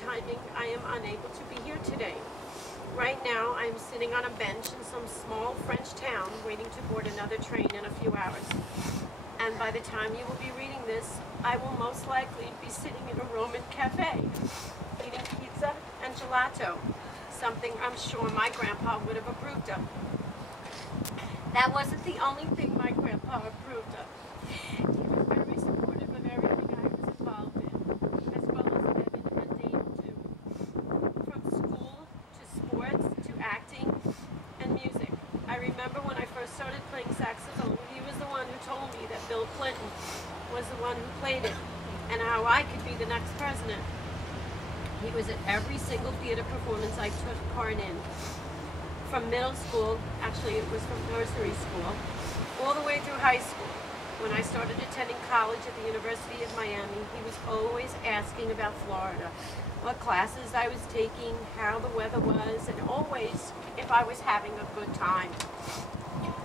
timing, I am unable to be here today. Right now, I'm sitting on a bench in some small French town waiting to board another train in a few hours. And by the time you will be reading this, I will most likely be sitting in a Roman cafe, eating pizza and gelato, something I'm sure my grandpa would have approved of. That wasn't the only thing my grandpa approved of. He was very supportive of everything I was involved in, as well as Evan and Dave too. From school to sports to acting and music. I remember when I first started playing saxophone, he was the one who told me that Bill Clinton was the one who played it, and how I could be the next president. He was at every single theater performance I took part in. From middle school, actually it was from nursery school, all the way through high school. When I started attending college at the University of Miami, he was always asking about Florida, what classes I was taking, how the weather was, and always if I was having a good time.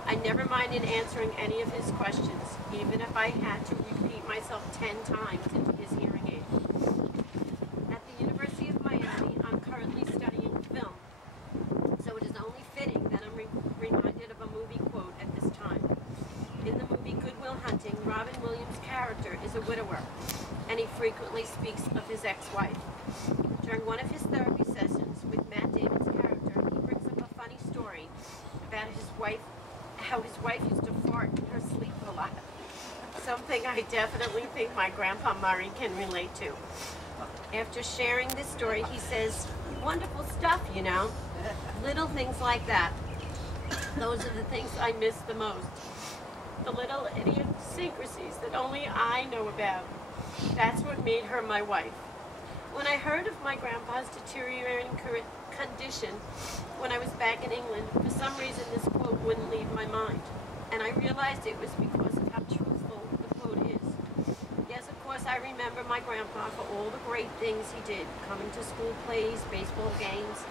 I never minded answering any of his questions, even if I had to repeat myself 10 times into his hearing aid. At the University of Miami, I'm currently studying film, so it is only fitting that I'm reminded of a movie quote at this time. In the movie Good Will Hunting, Robin Williams' character is a widower, and he frequently speaks of his ex-wife. During one of his therapy sessions with Matt Damon's character, he brings up a funny story about his wife, how his wife used to fart in her sleep a lot. Something I definitely think my Grandpa Murray can relate to. After sharing this story, he says, wonderful stuff, you know. Little things like that. Those are the things I miss the most. The little idiosyncrasies that only I know about. That's what made her my wife. When I heard of my grandpa's deteriorating condition when I was back in England, for some reason this quote wouldn't leave my mind. And I realized it was because of how truthful the quote is. Yes, of course, I remember my grandpa for all the great things he did, coming to school plays, baseball games,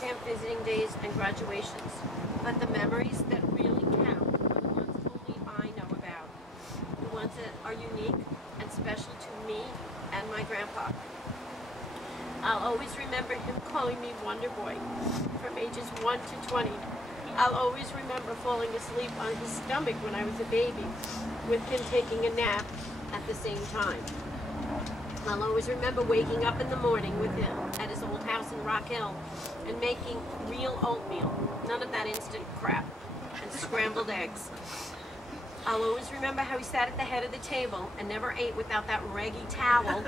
camp visiting days, and graduations. But the memories that really count are the ones only I know about. The ones that are unique and special to me and my grandpa. I'll always remember him calling me Wonder Boy from ages 1 to 20. I'll always remember falling asleep on his stomach when I was a baby, with him taking a nap at the same time. I'll always remember waking up in the morning with him at his old house in Rock Hill and making real oatmeal, none of that instant crap, and scrambled eggs. I'll always remember how he sat at the head of the table and never ate without that raggy towel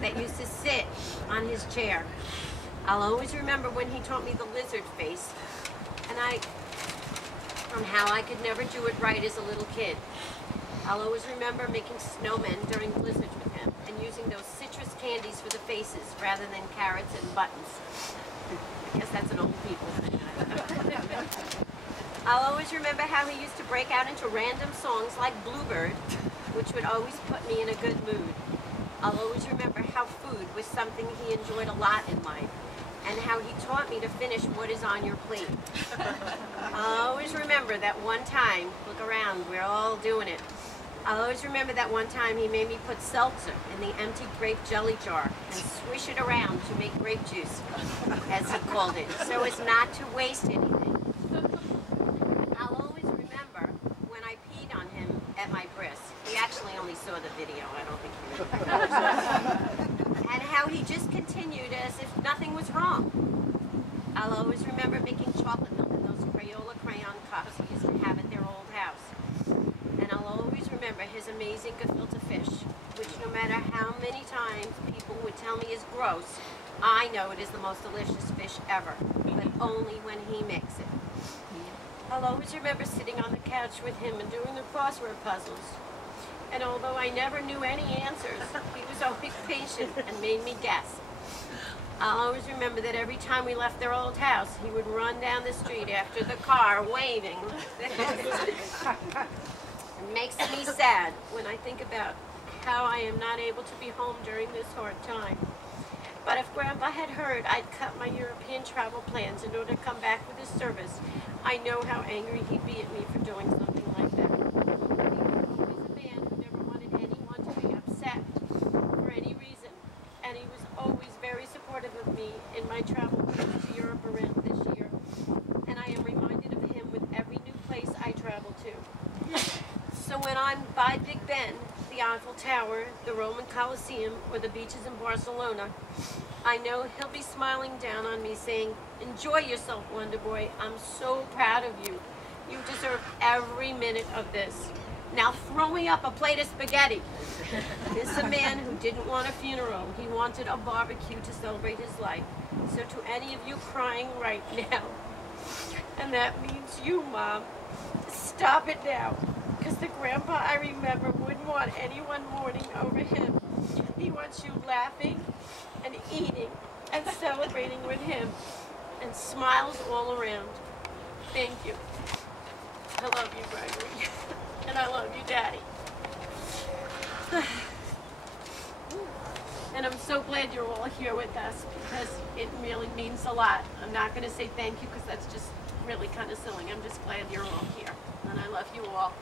that used to sit on his chair. I'll always remember when he taught me the lizard face, and how I could never do it right as a little kid. I'll always remember making snowmen during blizzards with him and using those citrus candies for the faces rather than carrots and buttons. I guess that's an old people thing. I'll always remember how he used to break out into random songs like Bluebird, which would always put me in a good mood. I'll always remember how food was something he enjoyed a lot in life, and how he taught me to finish what is on your plate. I'll always remember that one time, look around, we're all doing it. I'll always remember that one time he made me put seltzer in the empty grape jelly jar and swish it around to make grape juice, as he called it, so as not to waste anything. I'll always remember when I peed on him at my bris. He actually only saw the video, I don't think he remembers. And how he just continued as if nothing was wrong. I'll always remember making chocolate milk in those Crayola crayon cups he used to have at their old house. And I'll always remember his amazing gefilte fish, which no matter how many times people would tell me is gross, I know it is the most delicious fish ever, but only when he makes it. I'll always remember sitting on the couch with him and doing the crossword puzzles. And although I never knew any answers, he was always patient and made me guess. I'll always remember that every time we left their old house, he would run down the street after the car, waving. It makes me sad when I think about how I am not able to be home during this hard time. But if Grandpa had heard I'd cut my European travel plans in order to come back with his service, I know how angry he'd be at me for doing something like that. He was a man who never wanted anyone to be upset for any reason, and he was always very supportive supportive of me in my travel to Europe around this year, and I am reminded of him with every new place I travel to. So when I'm by Big Ben, the Eiffel Tower, the Roman Colosseum, or the beaches in Barcelona, I know he'll be smiling down on me saying, "Enjoy yourself, Wonder Boy. I'm so proud of you. You deserve every minute of this. Now throw me up a plate of spaghetti." This is a man who didn't want a funeral. He wanted a barbecue to celebrate his life. So to any of you crying right now, and that means you, Mom, stop it now. Because the grandpa I remember wouldn't want anyone mourning over him. He wants you laughing and eating and celebrating with him, and smiles all around. Thank you. I love you, Gregory. And I love you, Daddy. And I'm so glad you're all here with us, because it really means a lot. I'm not going to say thank you because that's just really kind of silly. I'm just glad you're all here. And I love you all.